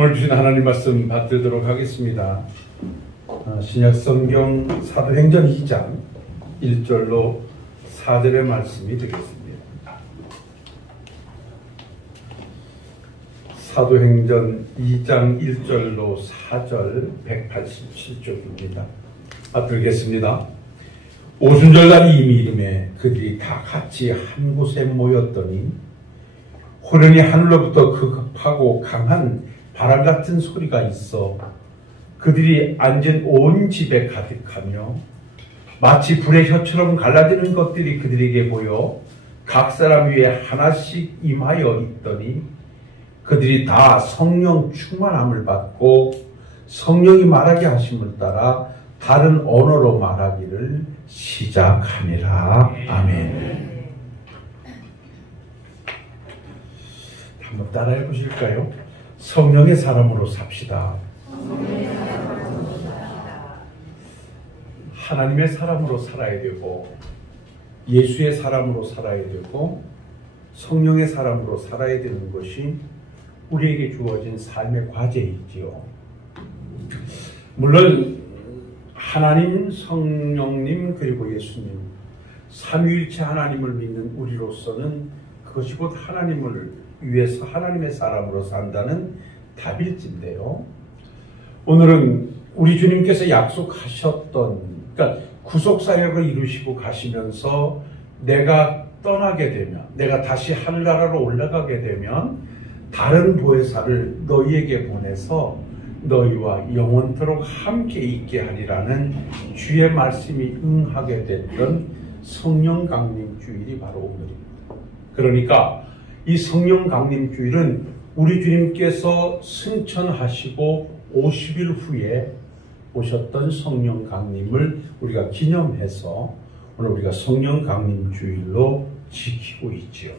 오늘 주신 하나님 말씀 받들도록 하겠습니다. 신약성경 사도행전 2장 1절로 4절의 말씀이 되겠습니다. 사도행전 2장 1절로 4절 187쪽입니다. 받들겠습니다. 오순절날 이미 이름에 그들이 다 같이 한 곳에 모였더니 호련히 하늘로부터 급하고 강한 바람 같은 소리가 있어 그들이 앉은 온 집에 가득하며 마치 불의 혀처럼 갈라지는 것들이 그들에게 보여 각 사람 위에 하나씩 임하여 있더니 그들이 다 성령 충만함을 받고 성령이 말하게 하심을 따라 다른 언어로 말하기를 시작하니라. 아멘. 한번 따라해 보실까요? 성령의 사람으로 삽시다. 하나님의 사람으로 살아야 되고 예수의 사람으로 살아야 되고 성령의 사람으로 살아야 되는 것이 우리에게 주어진 삶의 과제이지요. 물론 하나님, 성령님 그리고 예수님 삼위일체 하나님을 믿는 우리로서는 그것이 곧 하나님을 위해서 하나님의 사람으로 산다는 답일진데요. 오늘은 우리 주님께서 약속하셨던, 그러니까 구속사역을 이루시고 가시면서 내가 떠나게 되면, 내가 다시 하늘나라로 올라가게 되면 다른 보혜사를 너희에게 보내서 너희와 영원토록 함께 있게 하리라는 주의 말씀이 응하게 됐던 성령 강림 주일이 바로 오늘입니다. 그러니까 이 성령 강림 주일은 우리 주님께서 승천하시고 50일 후에 오셨던 성령 강림을 우리가 기념해서 오늘 우리가 성령 강림 주일로 지키고 있지요.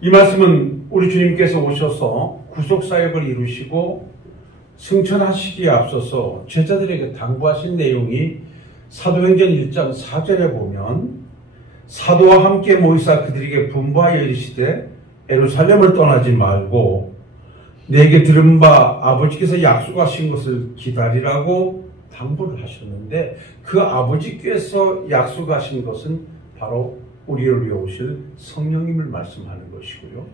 이 말씀은 우리 주님께서 오셔서 구속사역을 이루시고 승천하시기에 앞서서 제자들에게 당부하신 내용이 사도행전 1장 4절에 보면 사도와 함께 모이사 그들에게 분부하여 이르시되 예루살렘을 떠나지 말고 내게 들은 바 아버지께서 약속하신 것을 기다리라고 당부를 하셨는데 그 아버지께서 약속하신 것은 바로 우리를 위해 오실 성령님을 말씀하는 것이고요.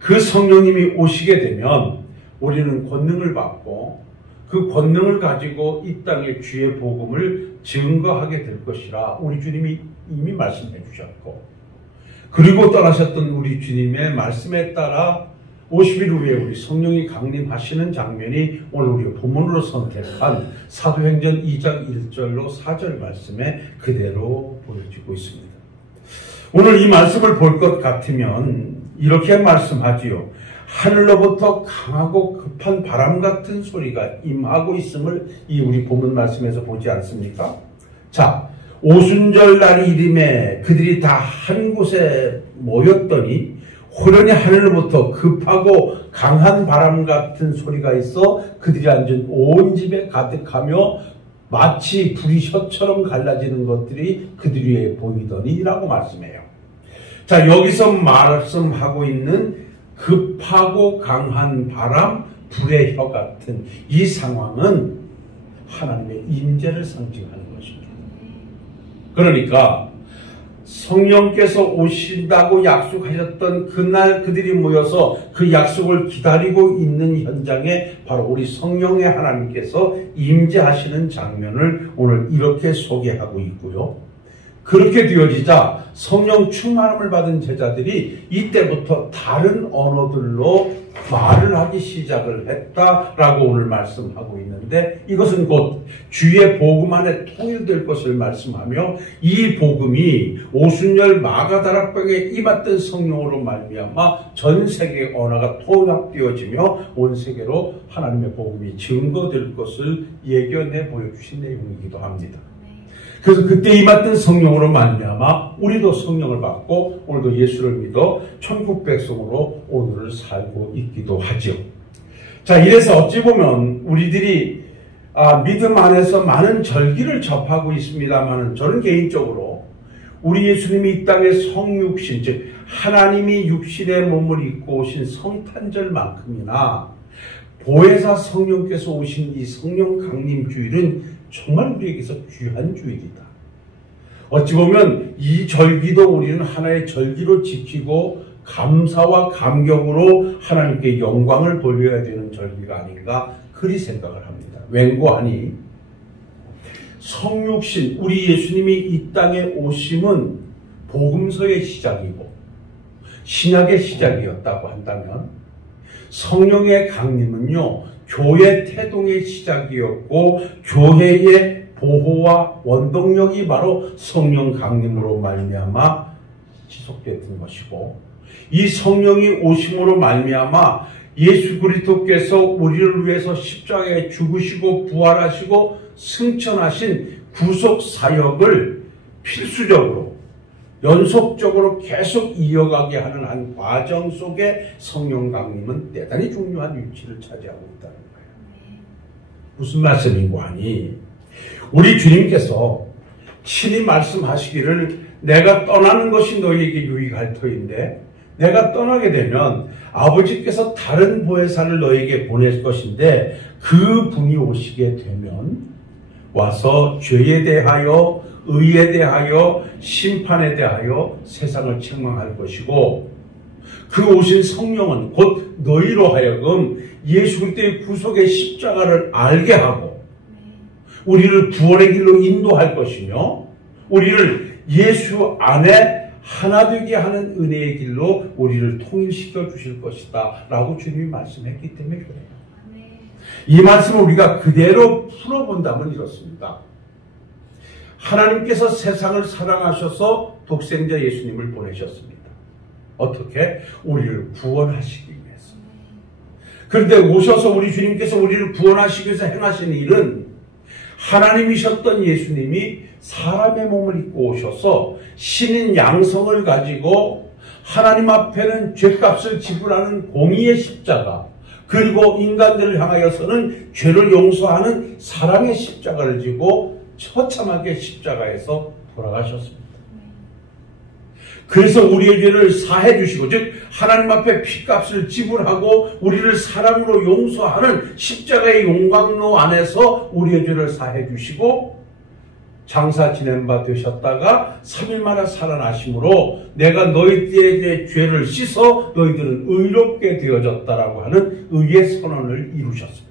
그 성령님이 오시게 되면 우리는 권능을 받고 그 권능을 가지고 이 땅의 주의 복음을 증거하게 될 것이라 우리 주님이 이미 말씀해 주셨고, 그리고 떠나셨던 우리 주님의 말씀에 따라 50일 후에 우리 성령이 강림하시는 장면이 오늘 우리가 본문으로 선택한 사도행전 2장 1절로 4절 말씀에 그대로 보여지고 있습니다. 오늘 이 말씀을 볼 것 같으면 이렇게 말씀하지요. 하늘로부터 강하고 급한 바람 같은 소리가 임하고 있음을 이 우리 본문 말씀에서 보지 않습니까? 자, 오순절 날이 이름에 그들이 다 한 곳에 모였더니 호련히 하늘로부터 급하고 강한 바람 같은 소리가 있어 그들이 앉은 온 집에 가득하며 마치 불이 혀처럼 갈라지는 것들이 그들 위에 보이더니 라고 말씀해요. 자, 여기서 말씀하고 있는 급하고 강한 바람, 불의 혀 같은 이 상황은 하나님의 임재를 상징하는 것입니다. 그러니까 성령께서 오신다고 약속하셨던 그날 그들이 모여서 그 약속을 기다리고 있는 현장에 바로 우리 성령의 하나님께서 임재하시는 장면을 오늘 이렇게 소개하고 있고요. 그렇게 되어지자 성령 충만함을 받은 제자들이 이때부터 다른 언어들로 말을 하기 시작을 했다라고 오늘 말씀하고 있는데 이것은 곧 주의 복음 안에 통일될 것을 말씀하며 이 복음이 오순절 마가다락방에 임했던 성령으로 말미암아 전 세계 언어가 통합되어지며 온 세계로 하나님의 복음이 증거될 것을 예견해 보여주신 내용이기도 합니다. 그래서 그때 임했던 성령으로 말미암아 우리도 성령을 받고 오늘도 예수를 믿어 천국 백성으로 오늘을 살고 있기도 하죠. 자, 이래서 어찌 보면 우리들이 믿음 안에서 많은 절기를 접하고 있습니다만 저는 개인적으로 우리 예수님이 이 땅에 성육신, 즉 하나님이 육신의 몸을 입고 오신 성탄절만큼이나 보혜사 성령께서 오신 이 성령 강림 주일은 정말 우리에게서 귀한 주일이다. 어찌 보면 이 절기도 우리는 하나의 절기로 지키고 감사와 감격으로 하나님께 영광을 돌려야 되는 절기가 아닌가 그리 생각을 합니다. 웬고하니 성육신 우리 예수님이 이 땅에 오심은 복음서의 시작이고 신약의 시작이었다고 한다면 성령의 강림은요 교회 태동의 시작이었고 교회의 보호와 원동력이 바로 성령 강림으로 말미암아 지속됐던 것이고 이 성령이 오심으로 말미암아 예수 그리스도께서 우리를 위해서 십자가에 죽으시고 부활하시고 승천하신 구속 사역을 필수적으로 연속적으로 계속 이어가게 하는 한 과정 속에 성령 강림은 대단히 중요한 위치를 차지하고 있다는 거예요. 무슨 말씀인고 하니 우리 주님께서 친히 말씀하시기를 내가 떠나는 것이 너희에게 유익할 터인데 내가 떠나게 되면 아버지께서 다른 보혜사를 너희에게 보낼 것인데 그 분이 오시게 되면 와서 죄에 대하여 의에 대하여 심판에 대하여 세상을 책망할 것이고 그 오신 성령은 곧 너희로 하여금 예수 그리스도의 구속의 십자가를 알게 하고 우리를 구원의 길로 인도할 것이며 우리를 예수 안에 하나 되게 하는 은혜의 길로 우리를 통일시켜 주실 것이다 라고 주님이 말씀했기 때문에 그래요. 이 말씀을 우리가 그대로 풀어본다면 이렇습니다. 하나님께서 세상을 사랑하셔서 독생자 예수님을 보내셨습니다. 어떻게? 우리를 구원하시기 위해서. 그런데 오셔서 우리 주님께서 우리를 구원하시기 위해서 행하신 일은 하나님이셨던 예수님이 사람의 몸을 입고 오셔서 신인 양성을 가지고 하나님 앞에는 죗값을 지불하는 공의의 십자가 그리고 인간들을 향하여서는 죄를 용서하는 사랑의 십자가를 지고 처참하게 십자가에서 돌아가셨습니다. 그래서 우리의 죄를 사해 주시고 즉 하나님 앞에 피값을 지불하고 우리를 사랑으로 용서하는 십자가의 용광로 안에서 우리의 죄를 사해 주시고 장사 지낸 바 되셨다가 3일 만에 살아나심으로 내가 너희들의 죄를 씻어 너희들은 의롭게 되어졌다라고 하는 의의 선언을 이루셨습니다.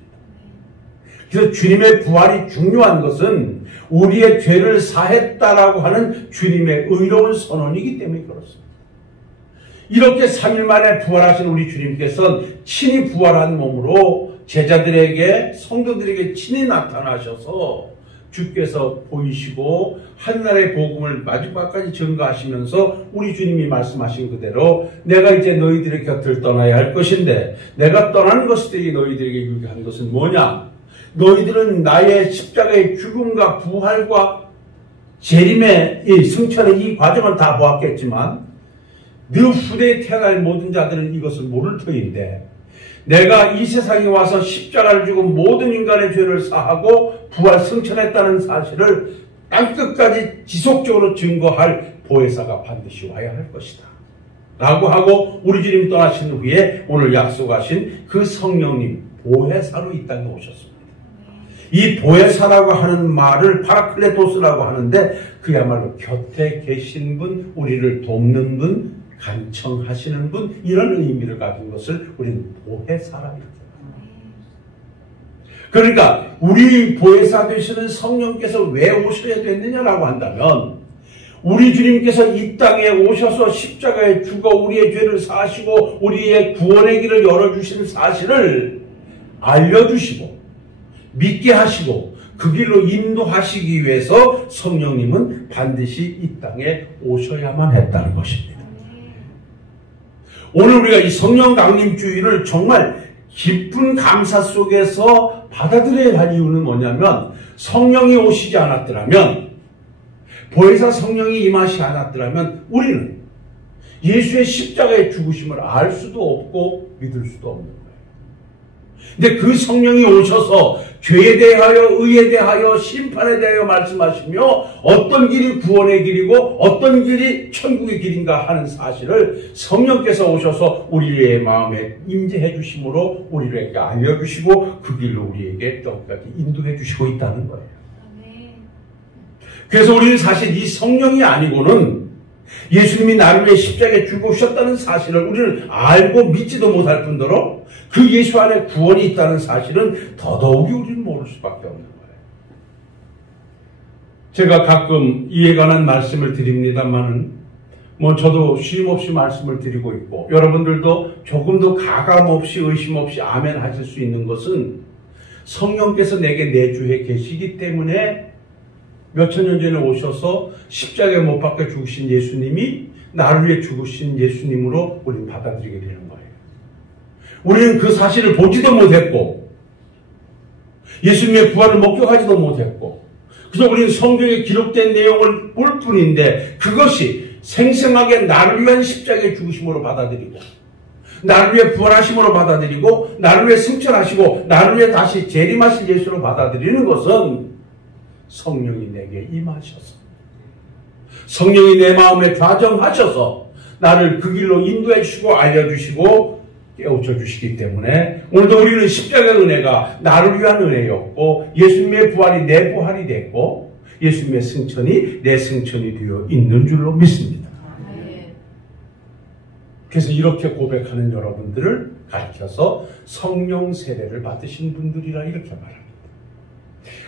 그래서 주님의 부활이 중요한 것은 우리의 죄를 사했다라고 하는 주님의 의로운 선언이기 때문에 그렇습니다. 이렇게 3일 만에 부활하신 우리 주님께서는 친히 부활한 몸으로 제자들에게 성도들에게 친히 나타나셔서 주께서 보이시고 하늘나라의 복음을 마지막까지 증거하시면서 우리 주님이 말씀하신 그대로 내가 이제 너희들의 곁을 떠나야 할 것인데 내가 떠나는 것이 너희들에게 유익한 것은 뭐냐? 너희들은 나의 십자가의 죽음과 부활과 재림의 이 승천의 이 과정을 다 보았겠지만 너 후대에 태어날 모든 자들은 이것을 모를 터인데 내가 이 세상에 와서 십자가를 지고 모든 인간의 죄를 사하고 부활 승천했다는 사실을 땅끝까지 지속적으로 증거할 보혜사가 반드시 와야 할 것이다 라고 하고 우리 주님 떠나신 후에 오늘 약속하신 그 성령님 보혜사로 이 땅에 오셨습니다. 이 보혜사라고 하는 말을 파라클레토스라고 하는데 그야말로 곁에 계신 분, 우리를 돕는 분, 간청하시는 분 이런 의미를 가진 것을 우리는 보혜사라 이렇게 합니다. 그러니까 우리 보혜사 되시는 성령께서 왜 오셔야 됐느냐라고 한다면 우리 주님께서 이 땅에 오셔서 십자가에 죽어 우리의 죄를 사하시고 우리의 구원의 길을 열어주시는 사실을 알려주시고 믿게 하시고 그 길로 인도하시기 위해서 성령님은 반드시 이 땅에 오셔야만 했다는 것입니다. 오늘 우리가 이 성령 강림 주일을 정말 깊은 감사 속에서 받아들여야 할 이유는 뭐냐면 성령이 오시지 않았더라면 보혜사 성령이 임하시 않았더라면 우리는 예수의 십자가의 죽으심을 알 수도 없고 믿을 수도 없는 거예요. 근데 그 성령이 오셔서 죄에 대하여, 의에 대하여, 심판에 대하여 말씀하시며 어떤 길이 구원의 길이고 어떤 길이 천국의 길인가 하는 사실을 성령께서 오셔서 우리의 마음에 임재해 주심으로 우리에게 알려주시고 그 길로 우리에게 끝까지 인도해 주시고 있다는 거예요. 그래서 우리는 사실 이 성령이 아니고는 예수님이 나를 위해 십자가에 죽으셨다는 사실을 우리는 알고 믿지도 못할 뿐더러 그 예수 안에 구원이 있다는 사실은 더더욱이 우리는 모를 수밖에 없는 거예요. 제가 가끔 이에 관한 말씀을 드립니다만은 저도 쉼없이 말씀을 드리고 있고 여러분들도 조금도 가감없이 의심 없이 아멘 하실 수 있는 것은 성령께서 내게 내주해 계시기 때문에 몇천 년 전에 오셔서 십자가에 못 박혀 죽으신 예수님이 나를 위해 죽으신 예수님으로 우리는 받아들이게 되는 거예요. 우리는 그 사실을 보지도 못했고 예수님의 부활을 목격하지도 못했고 그래서 우리는 성경에 기록된 내용을 볼 뿐인데 그것이 생생하게 나를 위한 십자가의 죽으심으로 받아들이고 나를 위해 부활하심으로 받아들이고 나를 위해 승천하시고 나를 위해 다시 재림하실 예수로 받아들이는 것은 성령이 내게 임하셔서 성령이 내 마음에 좌정하셔서 나를 그 길로 인도해 주시고 알려주시고 깨우쳐 주시기 때문에 오늘도 우리는 십자가의 은혜가 나를 위한 은혜였고 예수님의 부활이 내 부활이 됐고 예수님의 승천이 내 승천이 되어 있는 줄로 믿습니다. 그래서 이렇게 고백하는 여러분들을 가르쳐서 성령 세례를 받으신 분들이라 이렇게 말합니다.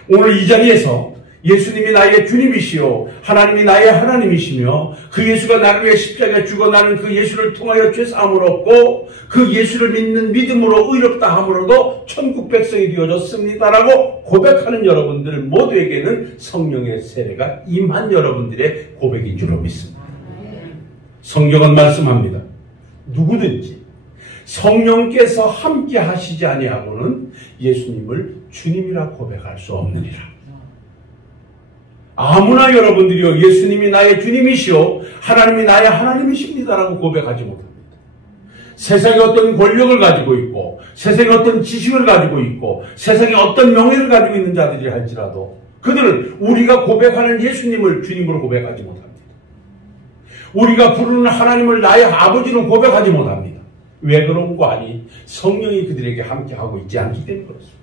오늘 이 자리에서 예수님이 나의 주님이시요 하나님이 나의 하나님이시며 그 예수가 나를 위해 십자가에 죽어 나는 그 예수를 통하여 죄사함을 얻고 그 예수를 믿는 믿음으로 의롭다 함으로도 천국 백성이 되어졌습니다라고 고백하는 여러분들 모두에게는 성령의 세례가 임한 여러분들의 고백인 줄로 믿습니다. 성경은 말씀합니다. 누구든지 성령께서 함께 하시지 아니하고는 예수님을 주님이라 고백할 수 없느니라. 아무나 여러분들이요 예수님이 나의 주님이시오 하나님이 나의 하나님이십니다라고 고백하지 못합니다. 세상에 어떤 권력을 가지고 있고 세상에 어떤 지식을 가지고 있고 세상에 어떤 명예를 가지고 있는 자들이 할지라도 그들은 우리가 고백하는 예수님을 주님으로 고백하지 못합니다. 우리가 부르는 하나님을 나의 아버지로 고백하지 못합니다. 왜 그런 거 아니? 성령이 그들에게 함께하고 있지 않기 때문에 그렇습니다.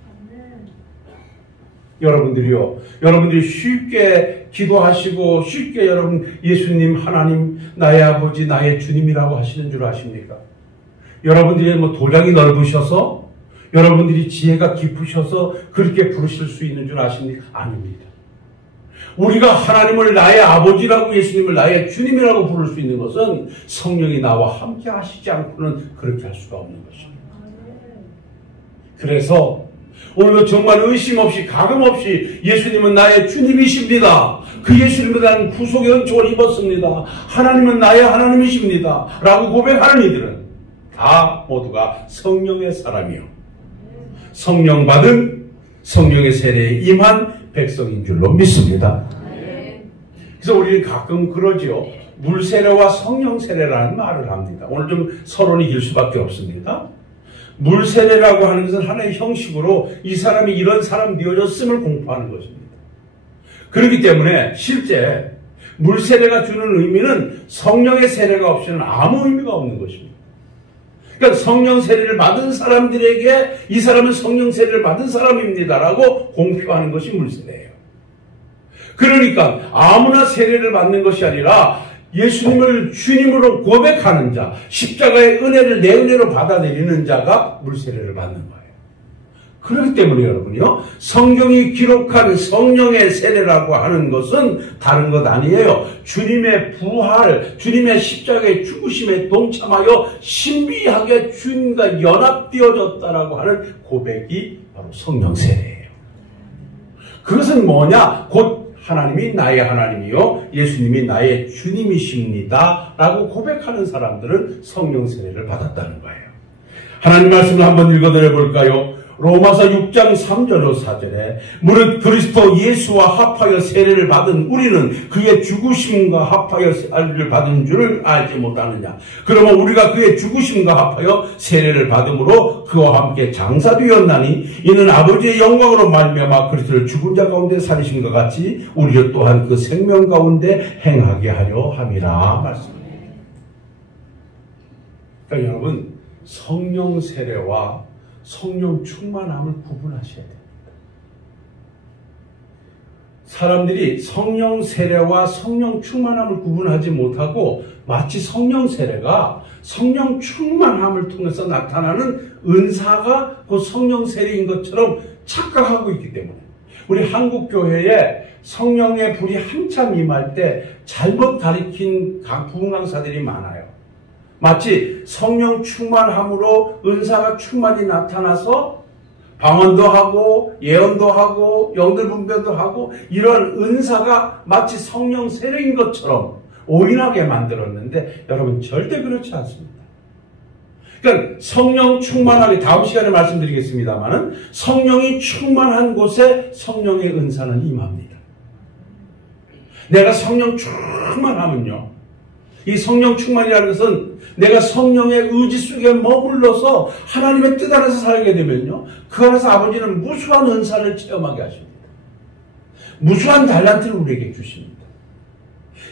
여러분들이 쉽게 기도하시고 쉽게 여러분 예수님 하나님 나의 아버지 나의 주님이라고 하시는 줄 아십니까? 여러분들이 도량이 넓으셔서 여러분들이 지혜가 깊으셔서 그렇게 부르실 수 있는 줄 아십니까? 아닙니다. 우리가 하나님을 나의 아버지라고 예수님을 나의 주님이라고 부를 수 있는 것은 성령이 나와 함께 하시지 않고는 그렇게 할 수가 없는 것입니다. 그래서 오늘도 정말 의심 없이 가감 없이 예수님은 나의 주님이십니다. 그 예수님에 대한 구속의 은총을 입었습니다. 하나님은 나의 하나님이십니다. 라고 고백하는 이들은 다 모두가 성령의 사람이요 성령 받은 성령의 세례에 임한 백성인 줄로 믿습니다. 그래서 우리는 가끔 그러지요. 물세례와 성령세례라는 말을 합니다. 오늘 좀 서론이 길 수밖에 없습니다. 물세례라고 하는 것은 하나의 형식으로 이 사람이 이런 사람 되어졌음을 공포하는 것입니다. 그렇기 때문에 실제 물세례가 주는 의미는 성령의 세례가 없이는 아무 의미가 없는 것입니다. 그러니까 성령 세례를 받은 사람들에게 이 사람은 성령 세례를 받은 사람입니다라고 공표하는 것이 물세례예요. 그러니까 아무나 세례를 받는 것이 아니라 예수님을 주님으로 고백하는 자, 십자가의 은혜를 내 은혜로 받아들이는 자가 물세례를 받는 거예요. 그렇기 때문에 여러분요, 성경이 기록한 성령의 세례라고 하는 것은 다른 것 아니에요. 주님의 부활, 주님의 십자가의 죽으심에 동참하여 신비하게 주님과 연합되어졌다라고 하는 고백이 바로 성령 세례예요. 그것은 뭐냐? 곧 하나님이 나의 하나님이요 예수님이 나의 주님이십니다 라고 고백하는 사람들은 성령 세례를 받았다는 거예요. 하나님 말씀을 한번 읽어드려 볼까요? 로마서 6장 3절로 4절에 무릇 그리스도 예수와 합하여 세례를 받은 우리는 그의 죽으심과 합하여 세례를 받은 줄을 알지 못하느냐. 그러면 우리가 그의 죽으심과 합하여 세례를 받음으로 그와 함께 장사되었나니 이는 아버지의 영광으로 말미암아 그리스도를 죽은 자 가운데 살리신 것 같이 우리를 또한 그 생명 가운데 행하게 하려 함이라 말씀입니다. 그러니까 여러분, 성령 세례와 성령 충만함을 구분하셔야 됩니다. 사람들이 성령 세례와 성령 충만함을 구분하지 못하고 마치 성령 세례가 성령 충만함을 통해서 나타나는 은사가 그 성령 세례인 것처럼 착각하고 있기 때문에 우리 한국교회에 성령의 불이 한참 임할 때 잘못 가리킨 부흥 강사들이 많아요. 마치 성령 충만함으로 은사가 충만히 나타나서 방언도 하고 예언도 하고 영들 분별도 하고 이런 은사가 마치 성령 세례인 것처럼 오인하게 만들었는데 여러분 절대 그렇지 않습니다. 그러니까 성령 충만하게 다음 시간에 말씀드리겠습니다만은 성령이 충만한 곳에 성령의 은사는 임합니다. 내가 성령 충만하면요, 이 성령 충만이라는 것은 내가 성령의 의지 속에 머물러서 하나님의 뜻 안에서 살게 되면요, 그 안에서 아버지는 무수한 은사를 체험하게 하십니다. 무수한 달란트를 우리에게 주십니다.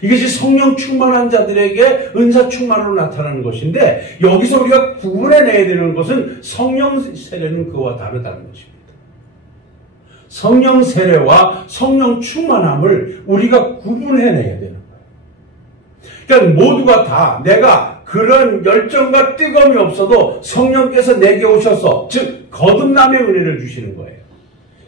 이것이 성령 충만한 자들에게 은사 충만으로 나타나는 것인데 여기서 우리가 구분해내야 되는 것은 성령 세례는 그와 다르다는 것입니다. 성령 세례와 성령 충만함을 우리가 구분해내야 되는 거예요. 그러니까 모두가 다 내가 그런 열정과 뜨거움이 없어도 성령께서 내게 오셔서 즉 거듭남의 은혜를 주시는 거예요.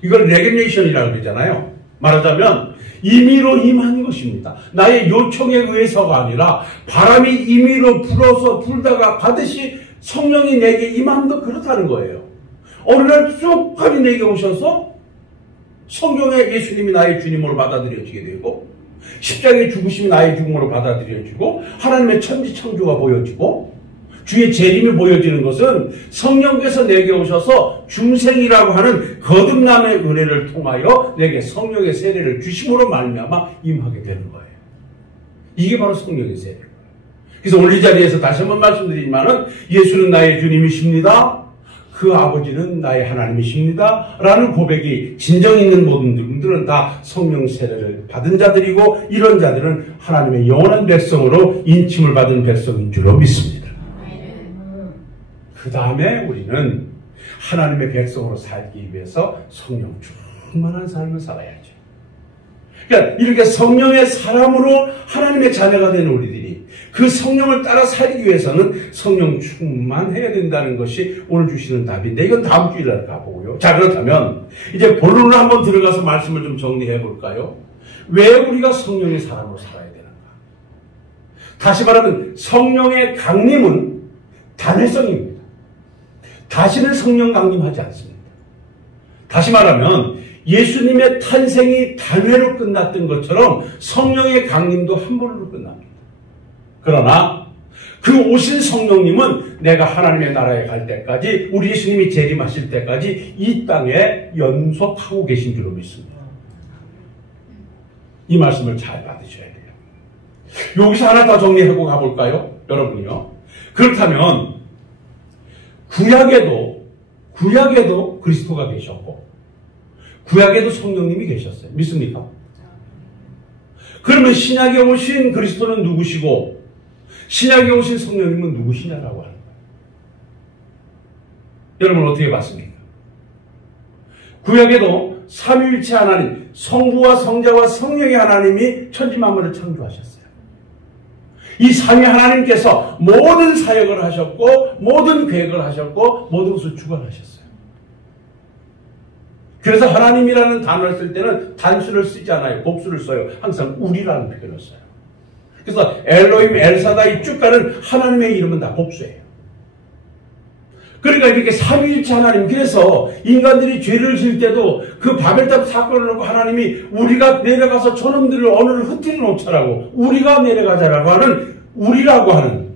이걸 레게네이션이라고 그러잖아요. 말하자면 임의로 임한 것입니다. 나의 요청에 의해서가 아니라 바람이 임의로 불어서 불다가 가듯이 성령이 내게 임함도 그렇다는 거예요. 어느 날 쏙하니 내게 오셔서 성경에 예수님이 나의 주님으로 받아들여지게 되고 십자가의 죽으심이 나의 죽음으로 받아들여지고 하나님의 천지창조가 보여지고 주의 재림이 보여지는 것은 성령께서 내게 오셔서 중생이라고 하는 거듭남의 은혜를 통하여 내게 성령의 세례를 주심으로 말미암아 임하게 되는 거예요. 이게 바로 성령의 세례예요. 그래서 오늘 이 자리에서 다시 한번 말씀드리지만은 예수는 나의 주님이십니다. 그 아버지는 나의 하나님이십니다. 라는 고백이 진정 있는 모든 분들은 다 성령 세례를 받은 자들이고 이런 자들은 하나님의 영원한 백성으로 인침을 받은 백성인 줄로 믿습니다. 그 다음에 우리는 하나님의 백성으로 살기 위해서 성령 충만한 삶을 살아야죠. 그러니까 이렇게 성령의 사람으로 하나님의 자녀가 되는 우리들이 그 성령을 따라 살기 위해서는 성령 충만해야 된다는 것이 오늘 주시는 답인데 이건 다음 주일날 가보고요. 자, 그렇다면 이제 본론으로 한번 들어가서 말씀을 좀 정리해 볼까요? 왜 우리가 성령의 사람으로 살아야 되는가? 다시 말하면 성령의 강림은 단회성입니다. 다시는 성령 강림하지 않습니다. 다시 말하면 예수님의 탄생이 단회로 끝났던 것처럼 성령의 강림도 한 번으로 끝납니다. 그러나 그 오신 성령님은 내가 하나님의 나라에 갈 때까지 우리 예수님이 재림하실 때까지 이 땅에 연속하고 계신 줄로 믿습니다. 이 말씀을 잘 받으셔야 돼요. 여기서 하나 더 정리하고 가볼까요? 여러분이요. 그렇다면 구약에도 그리스도가 계셨고 구약에도 성령님이 계셨어요. 믿습니까? 그러면 신약에 오신 그리스도는 누구시고 신약에 오신 성령님은 누구시냐라고 하는 거예요. 여러분 어떻게 봤습니까? 구약에도 삼위일체 하나님, 성부와 성자와 성령의 하나님이 천지만물을 창조하셨어요. 이 삼위 하나님께서 모든 사역을 하셨고 모든 계획을 하셨고 모든 것을 주관하셨어요. 그래서 하나님이라는 단어를 쓸 때는 단수를 쓰지 않아요. 복수를 써요. 항상 우리라는 표현을 써요. 그래서 엘로힘, 엘사다이 쭉 가는 하나님의 이름은 다 복수예요. 그러니까 이렇게 삼위일체 하나님, 그래서 인간들이 죄를 지을 때도 그 바벨탑 사건을 놓고 하나님이 우리가 내려가서 저놈들을 언어를 흩뜨려 놓자라고 우리가 내려가자라고 하는 우리라고 하는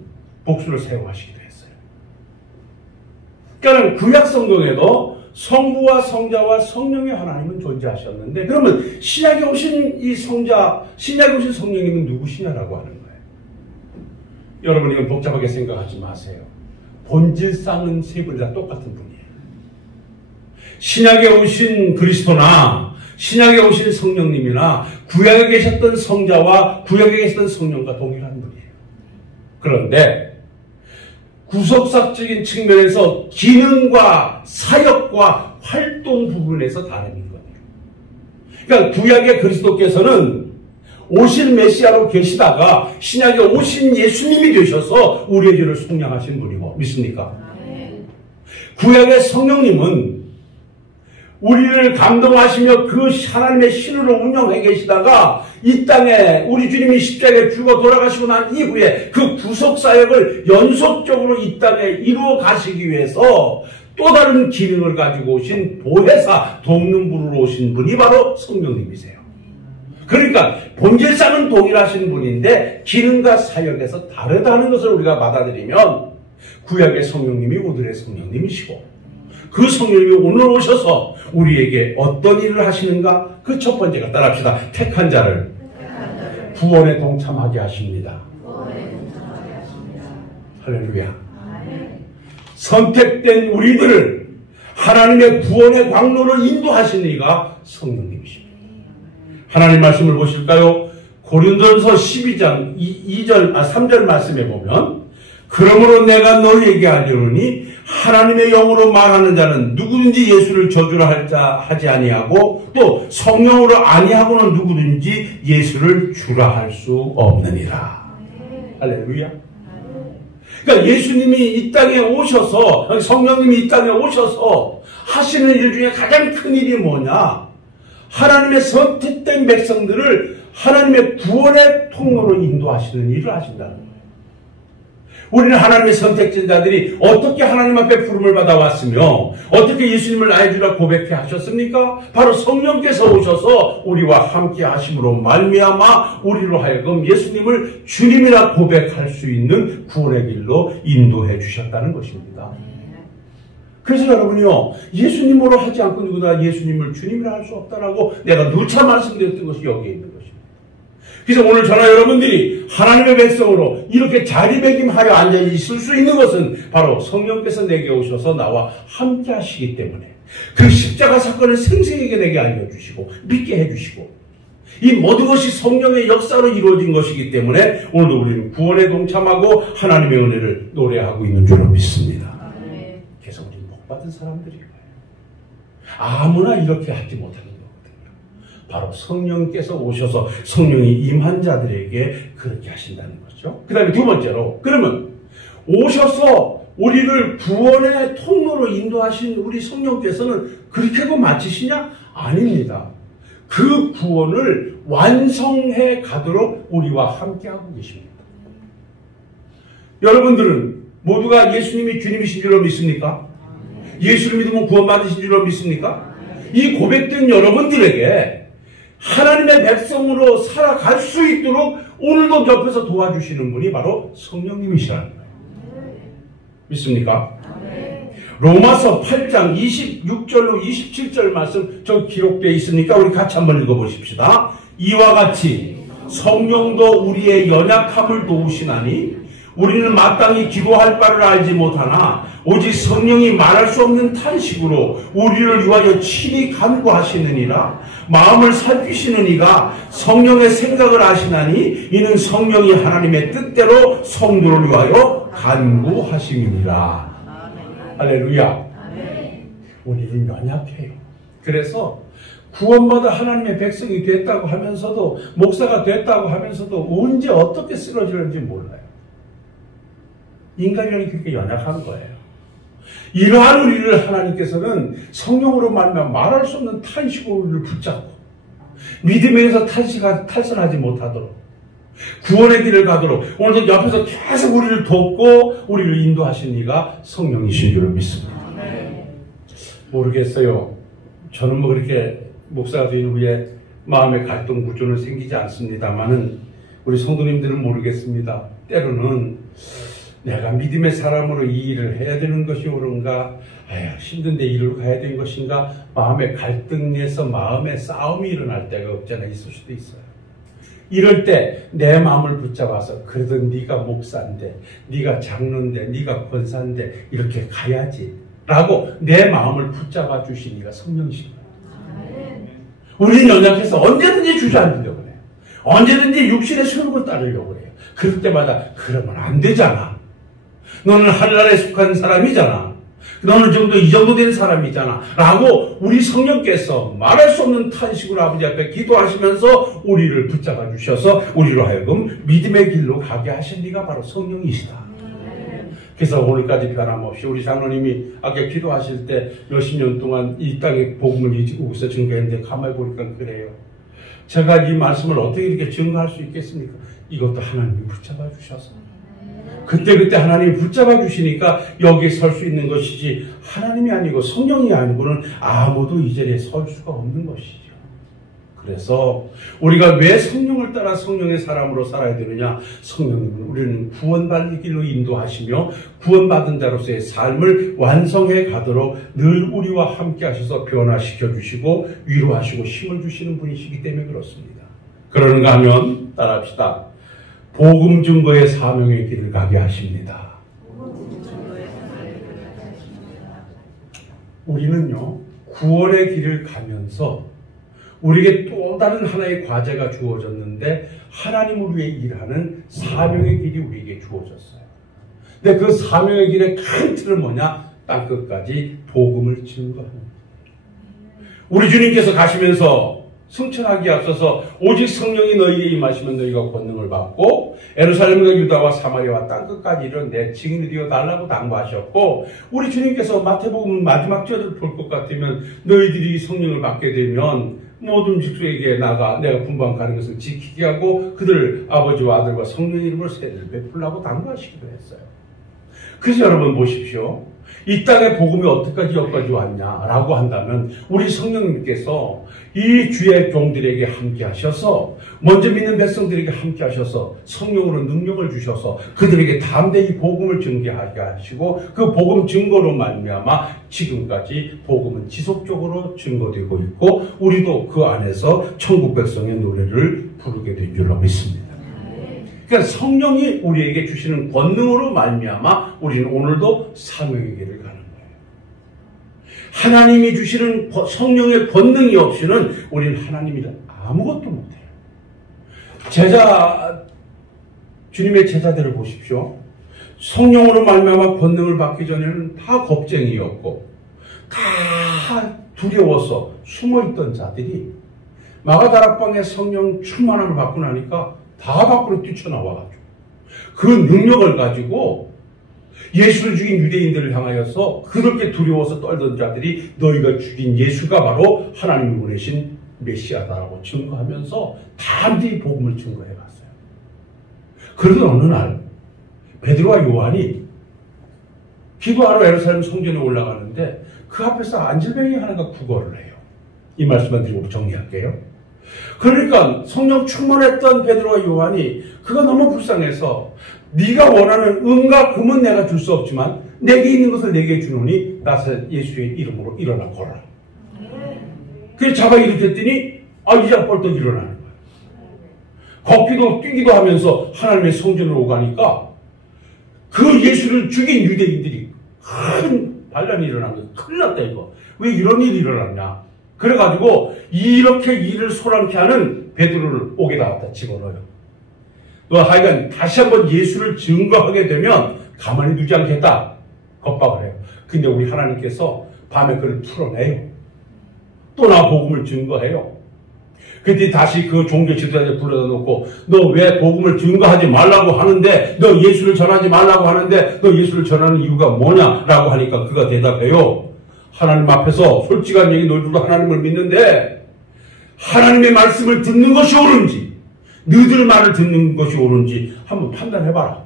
복수를 사용하시기도 했어요. 그러니까 구약 성경에도 성부와 성자와 성령의 하나님은 존재하셨는데, 그러면 신약에 오신 이 성자, 신약에 오신 성령님은 누구시냐라고 하는 거예요. 여러분, 이건 복잡하게 생각하지 마세요. 본질상은 세 분이 다 똑같은 분이에요. 신약에 오신 그리스도나 신약에 오신 성령님이나 구약에 계셨던 성자와 구약에 계셨던 성령과 동일한 분이에요. 그런데 구속사적인 측면에서 기능과 사역과 활동 부분에서 다름인 거예요. 그러니까 구약의 그리스도께서는 오실 메시아로 계시다가 신약에 오신 예수님이 되셔서 우리의 죄를 속량하신 분이고, 믿습니까? 구약의 성령님은 우리를 감동하시며 그 하나님의 신으로 운영해 계시다가 이 땅에 우리 주님이 십자가에 죽어 돌아가시고 난 이후에 그 구속사역을 연속적으로 이 땅에 이루어 가시기 위해서 또 다른 기능을 가지고 오신 보혜사, 돕는 분으로 오신 분이 바로 성령님이세요. 그러니까 본질상은 동일하신 분인데 기능과 사역에서 다르다는 것을 우리가 받아들이면 구약의 성령님이 오늘의 성령님이시고, 그 성령님이 오늘 오셔서 우리에게 어떤 일을 하시는가? 그 첫 번째가 따라합시다. 택한 자를 구원에 동참하게 하십니다. 할렐루야. 선택된 우리들을 하나님의 구원의 광로로 인도하시는 이가 성령님이십니다. 하나님 말씀을 보실까요? 고린도전서 12장 3절 말씀에 보면, 그러므로 내가 너희에게 하려니 하나님의 영으로 말하는 자는 누구든지 예수를 저주라 하지 아니하고 또 성령으로 아니하고는 누구든지 예수를 주라 할 수 없느니라. 할렐루야. 그러니까 예수님이 이 땅에 오셔서, 성령님이 이 땅에 오셔서 하시는 일 중에 가장 큰 일이 뭐냐? 하나님의 선택된 백성들을 하나님의 구원의 통로로 인도하시는 일을 하신다는 거예요. 우리는 하나님의 선택된 자들이 어떻게 하나님 앞에 부름을 받아왔으며 어떻게 예수님을 나의 주라 고백해 하셨습니까? 바로 성령께서 오셔서 우리와 함께 하심으로 말미암아 우리로 하여금 예수님을 주님이라 고백할 수 있는 구원의 길로 인도해 주셨다는 것입니다. 그래서 여러분이요, 예수님으로 하지 않고 누구나 예수님을 주님이라 할 수 없다라고 내가 누차 말씀드렸던 것이 여기에 있는 것입니다. 그래서 오늘 저나 여러분들이 하나님의 백성으로 이렇게 자리매김하여 앉아 있을 수 있는 것은 바로 성령께서 내게 오셔서 나와 함께 하시기 때문에, 그 십자가 사건을 생생하게 내게 알려주시고 믿게 해주시고, 이 모든 것이 성령의 역사로 이루어진 것이기 때문에 오늘도 우리는 구원에 동참하고 하나님의 은혜를 노래하고 있는 줄로 믿습니다. 그래서 우리는 복받은 사람들이에요. 아무나 이렇게 하지 못하는 거거든요. 바로 성령께서 오셔서 성령이 임한 자들에게 그렇게 하신다는 거죠. 그 다음에 두 번째로, 그러면 오셔서 우리를 구원의 통로로 인도하신 우리 성령께서는 그렇게 하고 마치시냐? 아닙니다. 그 구원을 완성해 가도록 우리와 함께하고 계십니다. 여러분들은 모두가 예수님이 주님이신 줄로 믿습니까? 예수를 믿으면 구원받으신 줄로 믿습니까? 이 고백된 여러분들에게 하나님의 백성으로 살아갈 수 있도록 오늘도 옆에서 도와주시는 분이 바로 성령님이시라는 거예요. 믿습니까? 로마서 8장 26절로 27절 말씀 저 기록되어 있으니까 우리 같이 한번 읽어보십시다. 이와 같이 성령도 우리의 연약함을 도우시나니 우리는 마땅히 기도할 바를 알지 못하나 오직 성령이 말할 수 없는 탄식으로 우리를 위하여 친히 간구하시느니라. 마음을 살피시는 이가 성령의 생각을 아시나니 이는 성령이 하나님의 뜻대로 성도를 위하여 간구하심이니라. 할렐루야. 우리는 연약해요. 그래서 구원받아 하나님의 백성이 됐다고 하면서도, 목사가 됐다고 하면서도 언제 어떻게 쓰러지는지 몰라요. 인간이 그렇게 연약한 거예요. 이러한 우리를 하나님께서는 성령으로 말할 수 없는 탄식으로 우리를 붙잡고 믿음에서 탈선하지 못하도록 구원의 길을 가도록 오늘도 옆에서 계속 우리를 돕고 우리를 인도하신 이가 성령이신 줄을 믿습니다. 모르겠어요. 저는 뭐 그렇게 목사가 된 후에 마음의 갈등 구조는 생기지 않습니다만은 우리 성도님들은 모르겠습니다. 때로는 내가 믿음의 사람으로 이 일을 해야 되는 것이 옳은가? 힘든데 이리로 가야 되는 것인가? 마음의 갈등에서 마음의 싸움이 일어날 때가 없잖아. 있을 수도 있어요. 이럴 때 내 마음을 붙잡아서 그래도 네가 목사인데, 네가 장로인데, 네가 권사인데 이렇게 가야지 라고 내 마음을 붙잡아 주신 이가 성령이신 거예요. 우리는 연약해서 언제든지 주저앉으려고 해요. 언제든지 육신의 소욕을 따르려고 해요. 그럴 때마다 그러면 안 되잖아. 너는 하늘나라에 속한 사람이잖아. 너는 이 정도 된 사람이잖아. 라고 우리 성령께서 말할 수 없는 탄식으로 아버지 앞에 기도하시면서 우리를 붙잡아 주셔서 우리로 하여금 믿음의 길로 가게 하신 이가 바로 성령이시다. 그래서 오늘까지 변함없이 우리 장로님이 아까 기도하실 때 몇십 년 동안 이 땅에 복음을 이지고서 증거했는데 가만히 보니까 그래요. 제가 이 말씀을 어떻게 이렇게 증거할 수 있겠습니까? 이것도 하나님이 붙잡아 주셔서 그때 하나님이 붙잡아 주시니까 여기에 설 수 있는 것이지, 하나님이 아니고 성령이 아니고는 아무도 이 자리에 설 수가 없는 것이죠. 그래서 우리가 왜 성령을 따라 성령의 사람으로 살아야 되느냐? 성령님은 우리는 구원받는 길로 인도하시며 구원받은 자로서의 삶을 완성해 가도록 늘 우리와 함께 하셔서 변화시켜 주시고 위로하시고 힘을 주시는 분이시기 때문에 그렇습니다. 그러는가 하면 따라합시다. 복음 증거의 사명의 길을 가게 하십니다. 우리는요, 구원의 길을 가면서 우리에게 또 다른 하나의 과제가 주어졌는데, 하나님을 위해 일하는 사명의 길이 우리에게 주어졌어요. 근데 그 사명의 길의 큰 틀은 뭐냐? 땅끝까지 복음을 증거하는 거예요. 우리 주님께서 가시면서 승천하기에 앞서서 오직 성령이 너희에게 임하시면 너희가 권능을 받고 예루살렘과 유다와 사마리아와 땅끝까지 이른 내 증인이 되어 달라고 당부하셨고, 우리 주님께서 마태복음 마지막 절을 볼 것 같으면 너희들이 성령을 받게 되면 모든 직수에게 나가 내가 분방하는 것을 지키게 하고 그들 아버지와 아들과 성령의 이름으로 세례를 베풀라고 당부하시기도 했어요. 그래서 여러분 보십시오. 이 땅에 복음이 어떻게까지 여기까지 왔냐라고 한다면 우리 성령님께서 이 주의 종들에게 함께 하셔서, 먼저 믿는 백성들에게 함께 하셔서 성령으로 능력을 주셔서 그들에게 담대히 복음을 증거하게 하시고, 그 복음 증거로 말미암아 지금까지 복음은 지속적으로 증거되고 있고 우리도 그 안에서 천국 백성의 노래를 부르게 된 줄로 믿습니다. 그러니까 성령이 우리에게 주시는 권능으로 말미암아 우리는 오늘도 사명의 길을 가는 거예요. 하나님이 주시는 성령의 권능이 없이는 우리는 하나님이 아무것도 못해요. 주님의 제자들을 보십시오. 성령으로 말미암아 권능을 받기 전에는 다 겁쟁이였고 다 두려워서 숨어있던 자들이 마가다락방에 성령 충만함을 받고 나니까 다 밖으로 뛰쳐나와가지고 그 능력을 가지고 예수를 죽인 유대인들을 향하여서 그렇게 두려워서 떨던 자들이 너희가 죽인 예수가 바로 하나님이 보내신 메시아다라고 증거하면서 담대히 복음을 증거해갔어요. 그러던 어느 날 베드로와 요한이 기도하러 예루살렘 성전에 올라가는데 그 앞에서 안질병이 하나가 구걸을 해요. 이 말씀만 드리고 정리할게요. 그러니까 성령 충만했던 베드로와 요한이 그가 너무 불쌍해서 네가 원하는 은과 금은 내가 줄 수 없지만 내게 있는 것을 내게 주노니 나서 예수의 이름으로 일어나 걸어라. 그래서 잡아 일으켰더니 이제 벌떡 일어나는 거예요. 걷기도 뛰기도 하면서 하나님의 성전으로 오가니까 그 예수를 죽인 유대인들이 큰 반란이 일어난 거예요. 큰일 났다 이거. 왜 이런 일이 일어났냐. 그래가지고 이렇게 일을 소란케 하는 베드로를 옥에다 갖다 집어넣어요. 너 하여간 다시 한번 예수를 증거하게 되면 가만히 두지 않겠다. 겁박을 해요. 근데 우리 하나님께서 밤에 그를 풀어내요. 또 나 복음을 증거해요. 그때 다시 그 종교 지도자를 불러다 놓고 너 왜 복음을 증거하지 말라고 하는데, 너 예수를 전하지 말라고 하는데 너 예수를 전하는 이유가 뭐냐라고 하니까 그가 대답해요. 하나님 앞에서 솔직한 얘기, 너희들도 하나님을 믿는데 하나님의 말씀을 듣는 것이 옳은지 너희들 말을 듣는 것이 옳은지 한번 판단해봐라.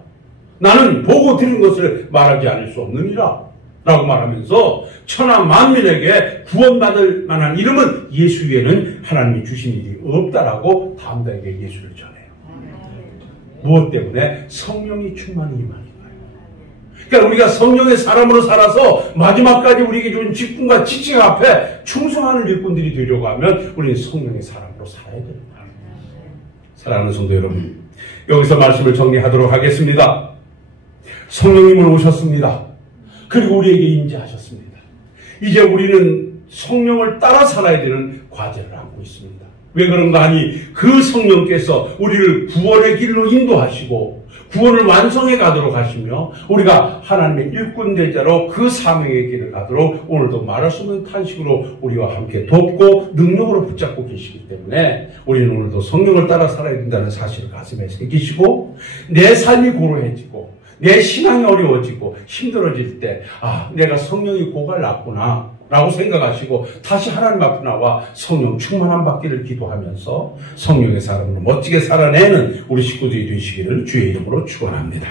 나는 보고 들은 것을 말하지 않을 수 없느니라 라고 말하면서 천하 만민에게 구원받을 만한 이름은 예수 위에는 하나님이 주신 일이 없다라고 담대하게 예수를 전해요. 무엇 때문에? 성령이 충만히 임하는 거예요. 그러니까 우리가 성령의 사람으로 살아서 마지막까지 우리에게 준 직분과 직책 앞에 충성하는 일꾼들이 되려고 하면 우리는 성령의 사람으로 살아야 됩니다. 사랑하는 성도 여러분, 여기서 말씀을 정리하도록 하겠습니다. 성령님은 오셨습니다. 그리고 우리에게 임재하셨습니다. 이제 우리는 성령을 따라 살아야 되는 과제를 안고 있습니다. 왜 그런가 하니 그 성령께서 우리를 구원의 길로 인도하시고 구원을 완성해 가도록 하시며 우리가 하나님의 일꾼대자로 그 사명의 길을 가도록 오늘도 말할 수 없는 탄식으로 우리와 함께 돕고 능력으로 붙잡고 계시기 때문에 우리는 오늘도 성령을 따라 살아야 된다는 사실을 가슴에 새기시고 내 삶이 고루해지고 내 신앙이 어려워지고 힘들어질 때 내가 성령이 고갈났구나 라고 생각하시고 다시 하나님 앞에 나와 성령 충만함 받기를 기도하면서 성령의 사람으로 멋지게 살아내는 우리 식구들이 되시기를 주의 이름으로 축원합니다.